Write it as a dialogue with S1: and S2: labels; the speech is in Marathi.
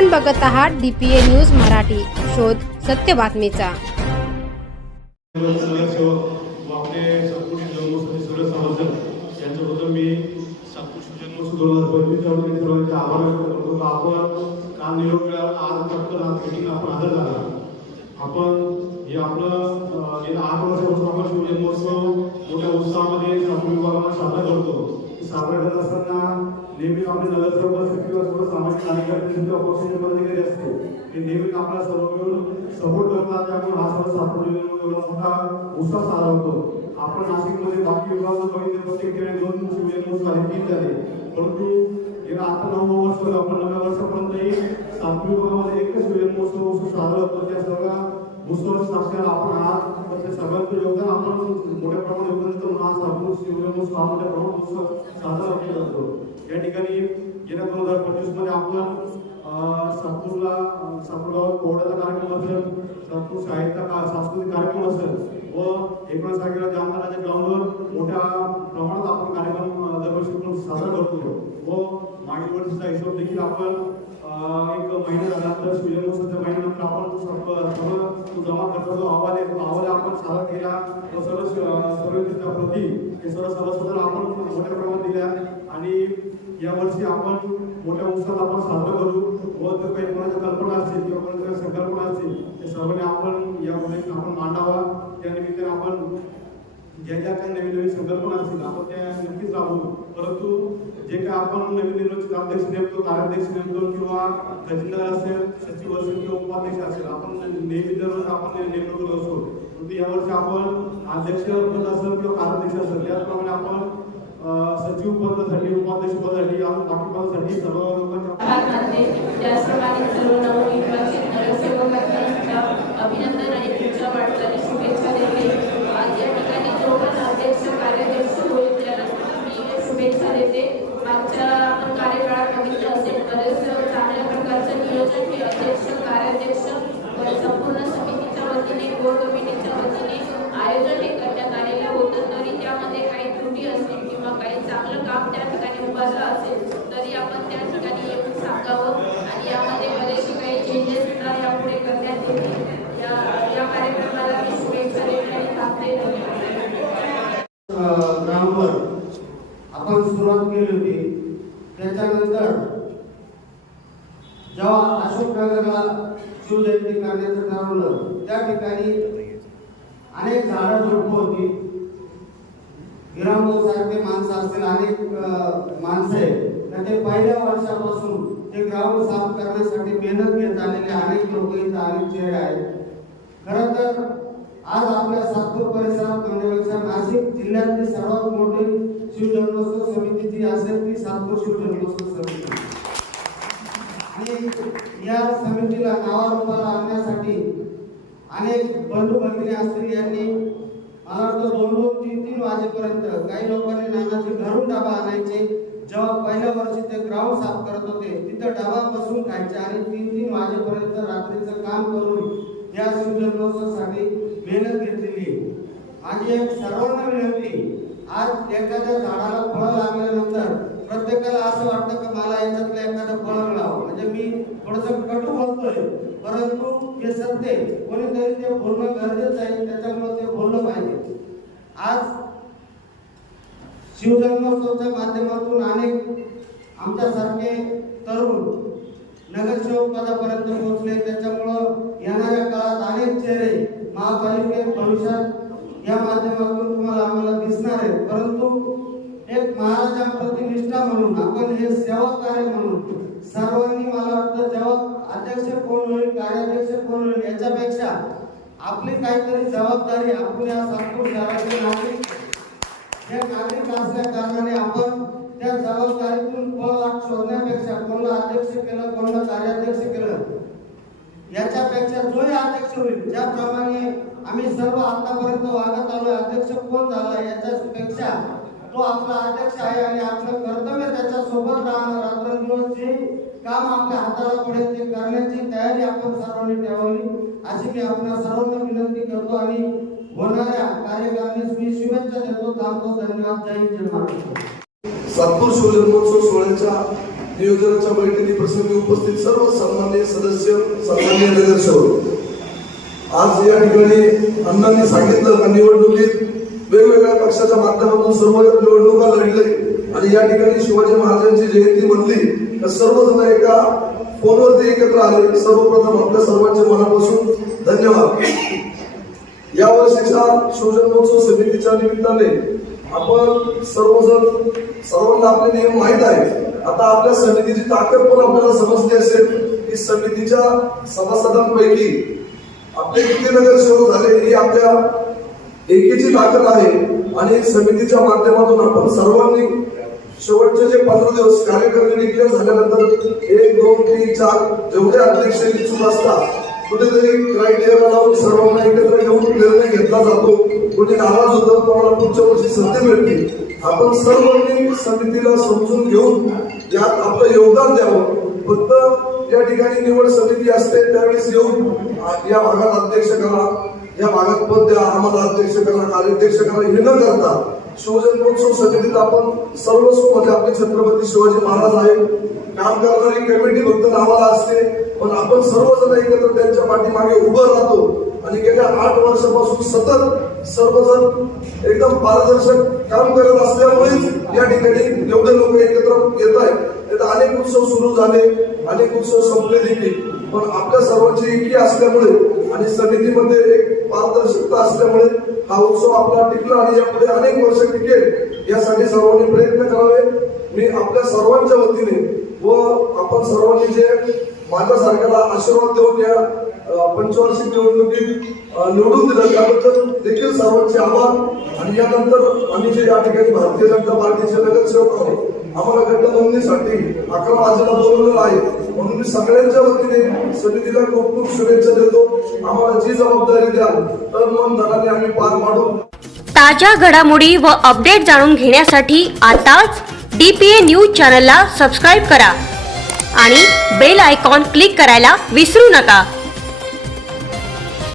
S1: आपण बघत आहात डीपीए न्यूज मराठी. शोध सत्य बातमीचा.
S2: आपण हे आपलं गेल्या आठ वर्षापासून आपण शिवजन्मोत्सव मोठ्या उत्साहामध्ये सातपूर साजरा करतो. साजरा करत असताना नेहमीच आपले नगरसेवक किंवा सर्व सामाजिक कार्यकर्ते किंवा पक्षाचे पदाधिकारी असते. ते नेहमीच आपला सर्व मिळून सपोर्ट करतात. त्यामुळे हा सर्व सातपूर मोठा उत्साह साजरा होतो आपण नाशिकमध्ये बाकी विभागात बघितले प्रत्येक ठिकाणी दोन शिवजन्मोत्सव झाले तीन झाले परंतु गेल्या आता नऊ वर्ष आपण नव्या वर्षापर्यंतही सातवी विभागामध्ये एकच शिवजन्मोत्सव उत्सव साजरा होतो त्या सर्व उत्सवाच्या साक्षीला आपण आहात. तर योगदान आपण मोठ्या प्रमाणात योगदान देतो म्हणून आज सातपूर शिवजन्मोत्सव हा मोठ्या प्रमाणात उत्सव साजरा केला जातो. या ठिकाणी गेल्या दोन हजार पंचवीसमध्ये आपण अं, सातपूरला अं, सातपूर कार्यक्रम असेल सातपूर शाळेचा का सांस्कृतिक कार्यक्रम असेल व एकोणीस तारखेला जामदाराच्या ग्राउंडवर मोठ्या प्रमाणात आपण कार्यक्रम दरवर्षी करून साजरा करतो. व मागील वर्षीचा हिशोब देखील आपण एक महिना झाल्यानंतर सूर्यनमस्काराच्या महिन्यानंतर आपण सर्व तो जमा करतो जो अहवाल आहे तो अहवाल आपण सादर केला. व सर्व सर्व प्रती हे सर्व सभासदांना आपण मोठ्या प्रमाणात दिल्या. आणि यावर्षी आपण मोठ्या उत्साहात आपण साजरा करू. व जर काही कोणाच्या कल्पना असतील किंवा कोणाच्या संकल्पना असतील ते सर्वांनी आपण या उद्देश आपण मांडावा. त्या निमित्ताने आपण ज्या ज्या काही नवीन नवीन संकल्पना असतील आपण त्या नक्कीच राहू परंतु जे काय आपण नवीन निर्वाचित अध्यक्ष नेमतो कार्याध्यक्ष नेमतो किंवा खजिनदार असेल सचिव असेल किंवा उपाध्यक्ष असेल आपण नेहमी दररोज आपण नेमणूक करत असतो. परंतु यावर्षी आपण अध्यक्ष पद असेल किंवा कार्याध्यक्ष असेल त्याचप्रमाणे आपण सचिव पदासाठी उपाध्यक्ष पदासाठी बाकी पदासाठी सर्व लोकांच्या
S3: त्याचप्रमाणे सर्व नवनिर्वाचित नगरसेवकांना अभिनंदन आणि पुढच्या वाटचाली शुभेच्छा देते आज या ठिकाणी जो पण अध्यक्ष कार्याध्यक्ष होईल त्याला मी शुभेच्छा देते मागच्या आपण कार्यकाळात बघितलं असेल बरेच चांगल्या प्रकारचं नियोजन हे अध्यक्ष कार्याध्यक्ष व संपूर्ण समितीच्या वतीने कोर कमिटीच्या वतीने आयोजन हे करण्यात आलेलं होतं तरी त्यामध्ये काही त्रुटी असतील किंवा काही चांगलं काम त्या ठिकाणी उभारलं असेल तरी आपण त्या ठिकाणी येऊन सांगावं आणि यामध्ये बरेचसे काही चेंजेस सुद्धा यापुढे करण्यात येतील या या कार्यक्रमाला मी शुभेच्छा देते आणि थांबते धन्यवाद
S4: ग्राउंडवर आपण सुरुवात केली होती. त्याच्यानंतर जेव्हा अशोक नगरला शिवजयंती करण्याचं ठरवलं त्या ठिकाणी अनेक झाडं झुडपं होती. हिरामो सारखे माणसं असतील अनेक माणसं आहेत. तर ते पहिल्या वर्षापासून ते ग्राउंड साफ करण्यासाठी मेहनत घेत आलेले अनेक लोक इथं अनेक चेहरे आहेत. खरं तर आज आपल्या सातपूर परिसरात म्हणण्यापेक्षा नाशिक जिल्ह्यातली सर्वात मोठी शिवजन्मोत्सव समिती जी असेल ती सातपूर शिवजन्मोत्सव समिती. आणि या समितीला नावारूपाला आणण्यासाठी अनेक बंधू भगिनी असतील यांनी मला वाटतं दोन दोन तीन तीन वाजेपर्यंत काही लोकांनी नानाचे घरून डबा आणायचे. जेव्हा पहिल्या वर्षी ते ग्राउंड साफ करत होते तिथं डबा बसून खायचे आणि तीन तीन वाजेपर्यंत रात्रीचं काम करून या शिवजन्मोत्सवासाठी मेहनत घेतलेली. आणि माझी एक सर्वांना विनंती आज एखाद्या झाडाला फळं लागल्यानंतर प्रत्येकाला असं वाटतं की मला याच्यातलं एखादं फळ मिळावं. म्हणजे मी थोडंसं कटू बोलतोय परंतु हे सत्य कोणीतरी ते बोलणं गरजेचं आहे त्याच्यामुळे ते बोललं पाहिजे. आज शिवजन्मोत्सवच्या माध्यमातून अनेक आमच्यासारखे तरुण नगरसेवक पदापर्यंत पोहोचले. त्याच्यामुळं येणाऱ्या काळात अनेक चेहरे महापालिकेत भविष्यात या माध्यमातून तुम्हाला आम्हाला दिसणार आहे परंतु एक महाराजांप्रती निष्ठा म्हणून आपण हे सेवा कार्य म्हणून सर्वांनी मला वाटतं जेव्हा अध्यक्ष कोण होईल कार्याध्यक्ष कोण होईल याच्यापेक्षा आपली काहीतरी जबाबदारी आपण या सातपूर शहराचे नागरिक हे नागरिक असल्या कारणाने आपण त्या जबाबदारीतून पळवाट शोधण्यापेक्षा कोणाला अध्यक्ष केलं कोणाला कार्याध्यक्ष केलं याच्यापेक्षा जोही अध्यक्ष होईल. ज्याप्रमाणे आम्ही सर्व आतापर्यंत वागत आलो अध्यक्ष कोण झाला याच्यापेक्षा तो आपला अध्यक्ष आहे आणि आपलं कर्तव्य त्याच्यासोबत राहणार रात्रंदिवस जे काम आपल्या हाताला पडेल ते करण्याची तयारी आपण सर्वांनी ठेवावी. अशी मी आपल्या सर्वांना विनंती करतो आणि होणाऱ्या कार्यक्रमास मी शुभेच्छा देतो. थांबतो धन्यवाद. जय जय महाराष्ट्र.
S5: सातपूर शिवजन्मोत्सव सोहळ्याच्या नियोजनाच्या बैठकी प्रसंगी उपस्थित सर्व सन्मान्य सदस्य सन्मान्य नगरसेवक. आज या ठिकाणी अण्णांनी सांगितलं निवडणुकीत वेगवेगळ्या पक्षाच्या माध्यमातून सर्व निवडणुका लढले आणि या ठिकाणी शिवाजी महाराजांची जयंती म्हणली तर सर्वजण एका फोनवरती एकत्र आले. सर्वप्रथम आपल्या सर्वांच्या मनापासून धन्यवाद. या वर्षीच्या शिवजन्मोत्सव समितीच्या निमित्ताने आपण सर्वजण सर्वांना आपले नियम माहीत आहे आता आपल्या समितीची ताकद पण आपल्याला समजली असेल की समितीच्या सभासदांपैकी आपले किती नगरसेवक झाले हे आपल्या एकेची ताकद आहे आणि समितीच्या माध्यमातून आपण सर्वांनी शेवटचे जे पंधरा दिवस कार्यकारिणी डिक्लेअर झाल्यानंतर एक दोन तीन चार जेवढे अध्यक्ष इच्छुक असतात कुठेतरी क्रायटेरिया लावून सर्वांना एकत्र घेऊन निर्णय घेतला जातो. कुठे नाराज होतं कोणाला पुढच्या वर्षी संधी मिळते. आपण सर्वांनी समितीला समजून घेऊन यात आपलं योगदान द्यावं. फक्त या ठिकाणी निवड समिती असते त्यावेळेस येऊन या भागात अध्यक्ष करा. या भागात पद द्या आम्हाला अध्यक्ष करा कार्याध्यक्ष करा हे न करता शिवजन्मोत्सव समितीत आपण सर्व म्हणजे आपले छत्रपती शिवाजी महाराज आहेत. काम करणारी कमिटी फक्त नावाला असते पण आपण सर्वजण एकत्र त्यांच्या पाठीमागे उभं राहतो. आणि गेल्या आठ वर्षापासून सतत सर्वजण एकदम पारदर्शक काम करत असल्यामुळेच या ठिकाणी एवढे लोक एकत्र येत आहेत. अनेक उत्सव सुरू झाले अनेक उत्सव संपले देखील. पण आपल्या सर्वांची एकी असल्यामुळे आणि समितीमध्ये एक पारदर्शकता असल्यामुळे हा उत्सव आपला टिकला आणि यापुढे अनेक वर्ष टिकेल यासाठी सर्वांनी प्रयत्न करावे. मी आपल्या सर्वांच्या वतीने व आपण सर्वांनी जे माझ्यासारख्याला आशीर्वाद देऊन या पंचवार्षिक निवडणुकीत निवडून दिलं त्याबद्दल देखील सर्वांचे आभार. आणि यानंतर आम्ही जे या ठिकाणी भारतीय जनता पार्टीचे नगरसेवक आहोत आम्हाला गट नोंदणीसाठी अकरा वाजेला बोलवलेलं आहे. म्हणून मी सगळ्यांच्या वतीने समितीला खूप खूप शुभेच्छा देतो. आम्हाला जी जबाबदारी द्याल तर मन धनाने आम्ही पार पाडू
S6: ताज्या घडामोडी व अपडेट जाणून घेण्यासाठी आताच डीपीए न्यूज चॅनलला सबस्क्राईब करा आणि बेल आयकॉन क्लिक करायला विसरू नका.